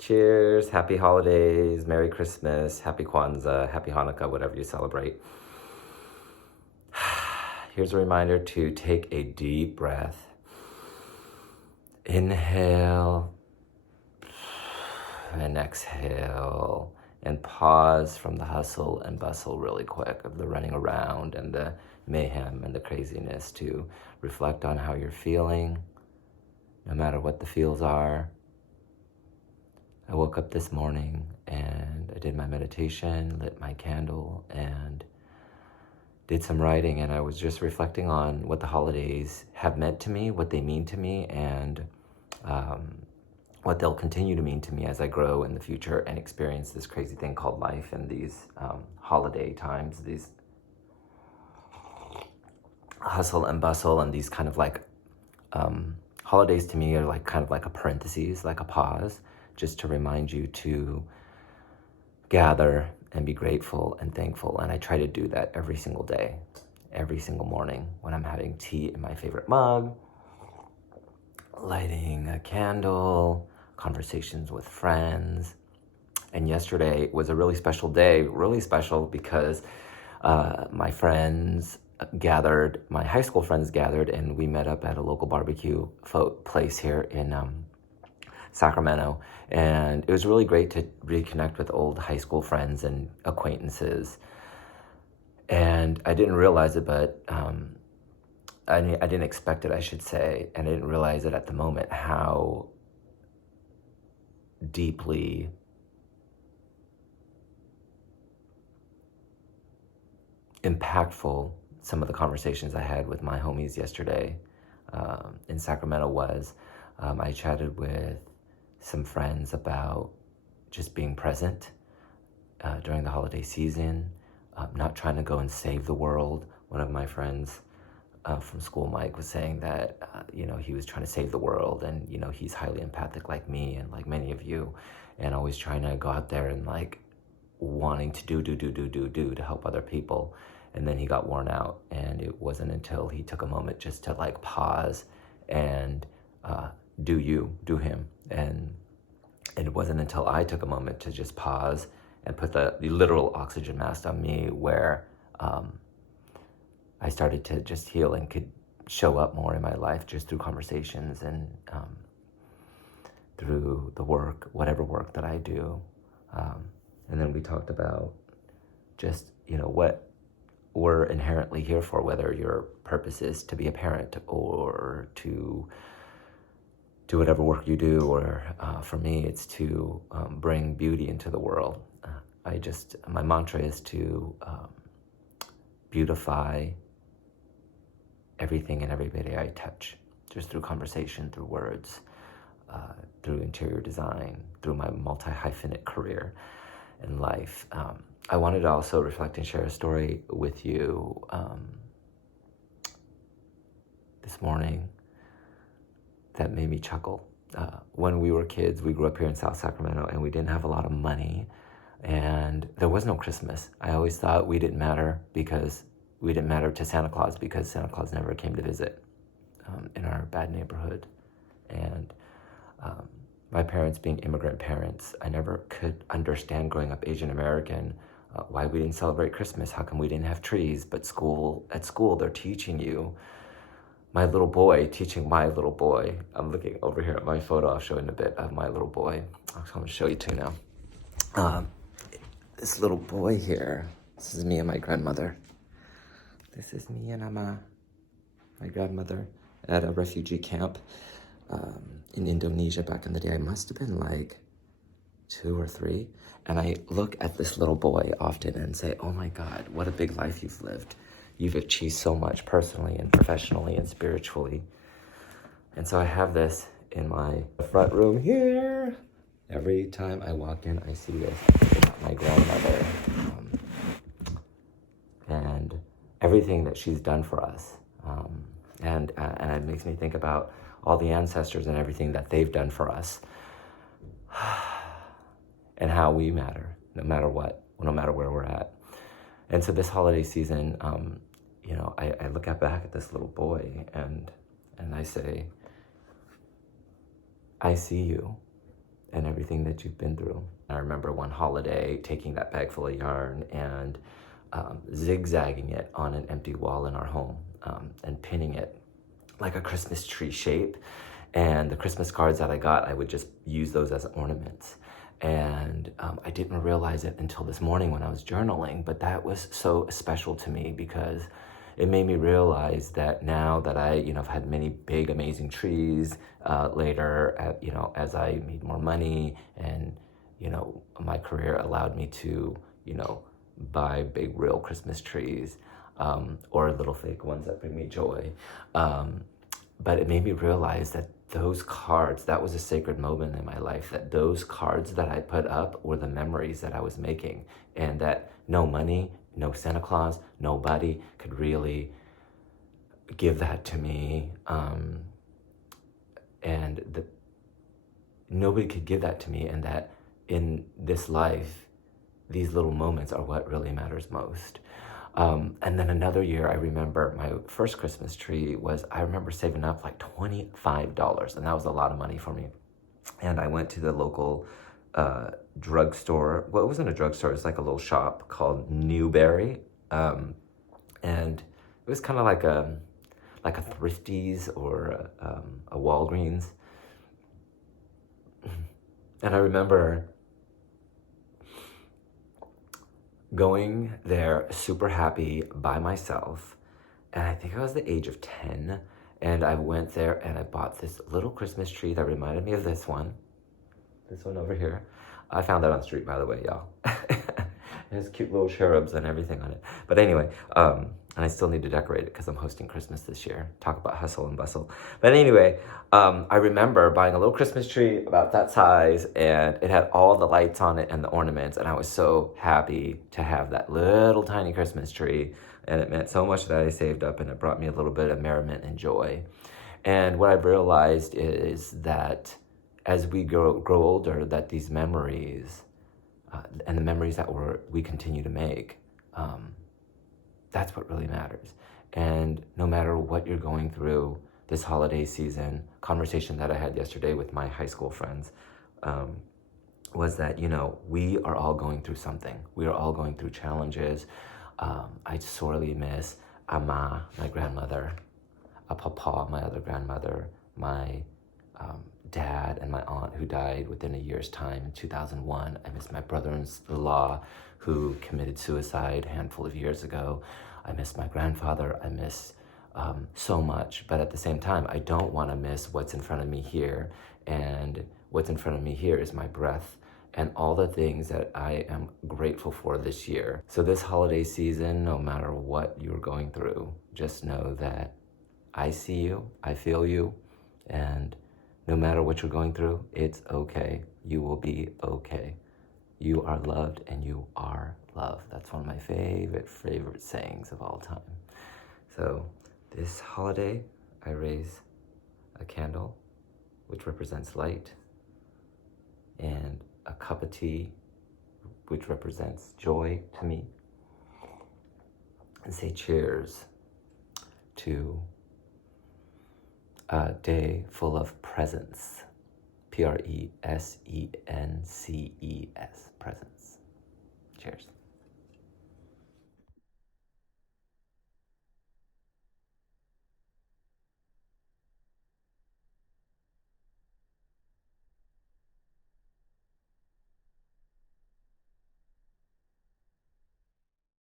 Cheers, happy holidays, Merry Christmas, Happy Kwanzaa, Happy Hanukkah, whatever you celebrate. Here's a reminder to take a deep breath. Inhale and exhale, and pause from the hustle and bustle really quick of the running around and the mayhem and the craziness to reflect on how you're feeling, no matter what the feels are. I woke up this morning and I did my meditation, lit my candle, and did some writing, and I was just reflecting on what the holidays have meant to me, what they mean to me, and what they'll continue to mean to me as I grow in the future and experience this crazy thing called life in these holiday times, these hustle and bustle, and these kind of like holidays to me are like kind of like a parenthesis, like a pause, just to remind you to gather and be grateful and thankful. And I try to do that every single day, every single morning when I'm having tea in my favorite mug, lighting a candle, conversations with friends. And yesterday was a really special day, really special because my friends gathered, my high school friends gathered, and we met up at a local barbecue place here in Sacramento. And it was really great to reconnect with old high school friends and acquaintances. And I didn't realize it, but I didn't expect it, I should say, and I didn't realize it at the moment how deeply impactful some of the conversations I had with my homies yesterday in Sacramento was. I chatted with some friends about just being present during the holiday season, not trying to go and save the world. One of my friends from school, Mike, was saying that, he was trying to save the world, and, he's highly empathic like me and like many of you, and always trying to go out there and like wanting to do to help other people. And then he got worn out, and it wasn't until he took a moment just to like pause and do him. And it wasn't until I took a moment to just pause and put the literal oxygen mask on me where I started to just heal and could show up more in my life just through conversations and through the work, whatever work that I do. And then we talked about just, what we're inherently here for, whether your purpose is to be a parent or to do whatever work you do, or for me, it's to bring beauty into the world. My mantra is to beautify everything and everybody I touch, just through conversation, through words, through interior design, through my multi-hyphenate career in life. I wanted to also reflect and share a story with you this morning that made me chuckle. When we were kids, we grew up here in South Sacramento, and we didn't have a lot of money, and there was no Christmas. I always thought we didn't matter to Santa Claus because Santa Claus never came to visit in our bad neighborhood. And my parents being immigrant parents, I never could understand growing up Asian American why we didn't celebrate Christmas. How come we didn't have trees? But at school, they're teaching you. My little boy, teaching my little boy. I'm looking over here at my photo. I'll show you in a bit of my little boy. I'm going to show you too now. This little boy here, this is me and my grandmother. This is me and my grandmother at a refugee camp in Indonesia back in the day. I must have been like 2 or 3. And I look at this little boy often and say, oh my God, what a big life you've lived. You've achieved so much personally and professionally and spiritually. And so I have this in my front room here. Every time I walk in, I see this. I think about my grandmother and everything that she's done for us. And it makes me think about all the ancestors and everything that they've done for us. And how we matter, no matter what, no matter where we're at. And so this holiday season, I look back at this little boy and I say, I see you. and everything that you've been through. I remember one holiday taking that bag full of yarn and zigzagging it on an empty wall in our home, and pinning it like a Christmas tree shape. And the Christmas cards that I got, I would just use those as ornaments. And I didn't realize it until this morning when I was journaling, but that was so special to me because it made me realize that now that I, have had many big, amazing trees, later, as I made more money and, my career allowed me to, buy big, real Christmas trees, or little fake ones that bring me joy. But it made me realize that those cards, that was a sacred moment in my life, that those cards that I put up were the memories that I was making, and that no money, no Santa Claus, nobody could really give that to me. Nobody could give that to me, and that in this life, these little moments are what really matters most. And then another year, I remember my first Christmas tree I remember saving up like $25, and that was a lot of money for me. And I went to the local drugstore. Well, it wasn't a drugstore, it was like a little shop called Newberry. And it was kind of like a Thrifties or a Walgreens. And I remember going there super happy by myself, and I think I was the age of 10, and I went there and I bought this little Christmas tree that reminded me of this one over here. I found that on the street, by the way, y'all. It has cute little cherubs and everything on it. But anyway, and I still need to decorate it because I'm hosting Christmas this year. Talk about hustle and bustle. But anyway, I remember buying a little Christmas tree about that size, and it had all the lights on it and the ornaments, and I was so happy to have that little tiny Christmas tree, and it meant so much that I saved up, and it brought me a little bit of merriment and joy. And what I've realized is that as we grow older, that these memories, and the memories that we continue to make, that's what really matters. And no matter what you're going through this holiday season, conversation that I had yesterday with my high school friends, was that, we are all going through something. We are all going through challenges. I sorely miss Ama, my grandmother, Papa, my other grandmother, my dad and my aunt who died within a year's time in 2001. I miss my brother-in-law who committed suicide a handful of years ago. I miss my grandfather. I miss so much, but at the same time, I don't want to miss what's in front of me here. And what's in front of me here is my breath and all the things that I am grateful for this year. So this holiday season, no matter what you're going through, just know that I see you, I feel you, and no matter what you're going through, it's okay. You will be okay. You are loved and you are loved. That's one of my favorite sayings of all time. So this holiday, I raise a candle, which represents light, and a cup of tea, which represents joy to me, and say cheers to a day full of presence. Presence. Presence. Cheers.